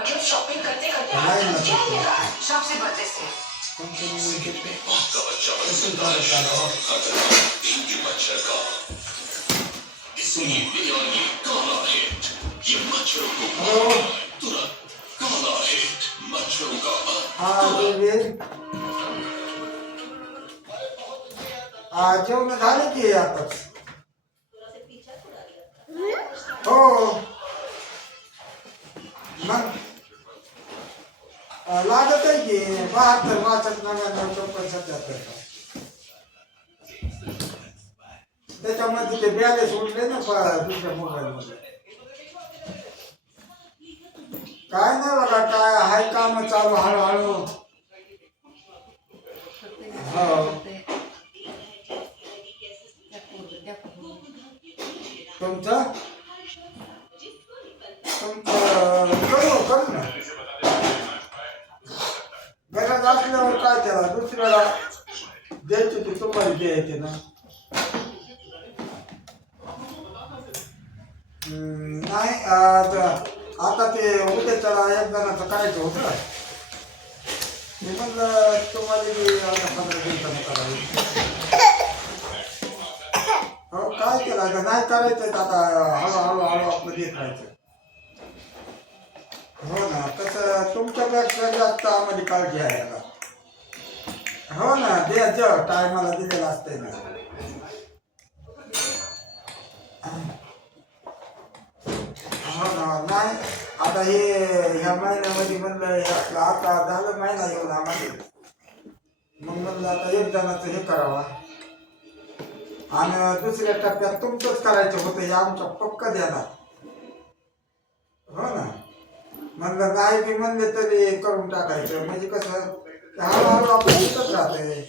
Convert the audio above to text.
मतलब शॉपिंग करते करते नहीं, हाथ थक नहीं। जाएंगे ना शॉप से वजह से जेवण झाले की आताच हो मग लागत आहे की 72 वाचत 99 54 77 त्याच्यामध्ये ते बॅलेन्स उडले ना दुसऱ्या मोबाईलमध्ये काय नाही बघा काय हाय काम चालू हळूहळू हो तुमचं करू ना गरज असल्यावर काय त्याला दुसऱ्याला द्यायचे ते तुम्हाला द्यायचे ना नाही आता ते उद्या त्याला एक जणाचं करायचं होतं मी म्हणलं तुम्हाला आता 15 दिवसानं करायचं हो काय केलं आता नाही करायचं आता हळूहळू आपलं देत राहायचं हो ना तसं तुमच्यापेक्षा जास्त आम्हाला काळजी आहे आता हो ना द्यायचं टायमाला दिलेलं असतंय ना हो ना नाही आता हे ह्या महिन्यामध्ये म्हणलं हे आपलं आता झालं महिना येऊन आम्हाला मग म्हणलं आता एक जणाचं हे करावं आणि दुसऱ्या टप्प्यात तुमचंच करायचं होतं हे आमच्या पक्क देणार हो ना म्हणलं नाही बी म्हणले तरी करून टाकायचं म्हणजे कसं हळूहळू आपण येतच राहतंय